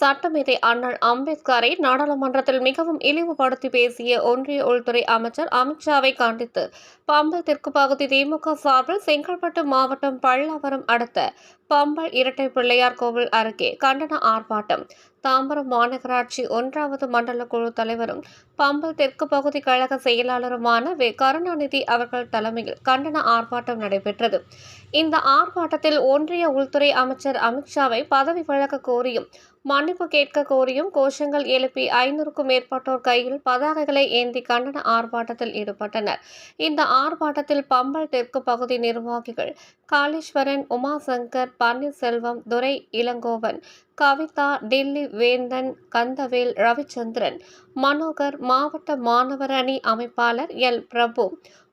சட்டமேதை அண்ணல் அம்பேத்கரை நாடாளுமன்றத்தில் மிகவும் இழிவுபடுத்தி பேசிய ஒன்றிய உள்துறை அமைச்சர் அமித்ஷாவை கண்டித்து பம்பல் தெற்கு பகுதி திமுக சார்பில் செங்கல்பட்டு மாவட்டம் பல்லாவரம் அடுத்த பம்பல் இரட்டை பிள்ளையார் கோவில் அருகே கண்டன ஆர்ப்பாட்டம். தாம்பரம் மாநகராட்சி ஒன்றாவது மண்டல குழு தலைவரும் பம்பல் தெற்கு பகுதி கழக செயலாளருமான வே. கருணாநிதி அவர்கள் தலைமையில் கண்டன ஆர்ப்பாட்டம் நடைபெற்றது. இந்த ஆர்ப்பாட்டத்தில் ஒன்றிய உள்துறை அமைச்சர் அமித்ஷாவை பதவி வழங்க கோரியும் மன்னிப்பு கேட்க கோரியும் கோஷங்கள் எழுப்பி ஐநூறுக்கும் மேற்பட்டோர் கையில் பதாகைகளை ஏந்தி கண்டன ஆர்ப்பாட்டத்தில் ஈடுபட்டனர். இந்த ஆர்ப்பாட்டத்தில் பம்பல் தெற்கு பகுதி நிர்வாகிகள் காளீஸ்வரன் உமாசங்கர் பன்னீர்செல்வம் துரை இளங்கோவன் கவிதா டில்லி வேந்தன் கந்தவேல் ரவிச்சந்திரன் மனோகர் மாவட்ட மாணவர் அணி அமைப்பாளர் எல். பிரபு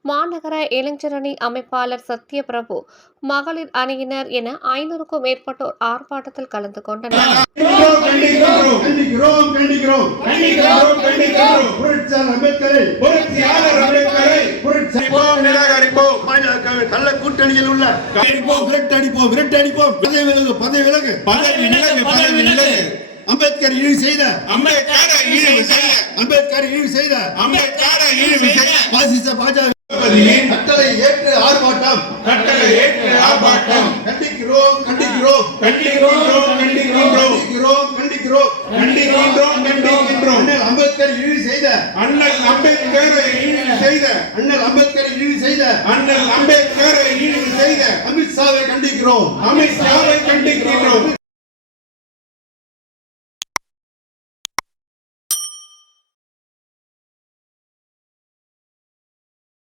மாநகர இளைஞரணி அமைப்பாளர் சத்யபிரபு மகளிர் அணியினர் என ஐநூறுக்கும் மேற்பட்டோர் ஆர்ப்பாட்டத்தில் கலந்து கொண்டனர் கண்டிக்கிறோம் கண்டிக்கிறோம் கண்டிக்கிறோம் கண்டிக்கிறோம் கண்டிக்கிறோம் புரட்சியாளர் அம்பேத்கரை புரட்சியாளர் அம்பேத்கரை புரட்சியாளர் நிராகரிப்போம் பாஜக கள்ள கூட்டணியில் உள்ள அடிப்போம் விரட்டடிப்போம் விரட்டடிப்போம். பதவி விலகு பதவி விலகு. பதவி விலகு பதவி விலகு. அம்பேத்கர் இழிவு செய்த. அம்பேத்கரை இழிவு செய்ய அம்பேத்கர் இழிவு செய்த. அம்பேத்கரை இழிவு செய்ய பாசிச பாஜக கட்டளை ஏற்று ஆர்ப்பாட்டம். கட்டளை ஏற்று ஆர்ப்பாட்டம். கண்டிக்கிறோம் கண்டிக்கிறோம். கண்டிக்கின்றோம் கண்டிக்கிறோம். கண்டிக்கிறோம் கண்டிக்கின்றோம் கண்டிக்கின்றோம் அண்ணல் அம்பேத்கர் இழிவு செய்த. அண்ணல் அம்பேத்கரை இழிவு செய்த. அண்ணல் அம்பேத்கர் இழிவு செய்த. அண்ணல் அம்பேத்கரை இழிவு செய்த. அமித்ஷாவை கண்டிக்கிறோம். அமித்ஷாவை கண்டிக்கின்றோம்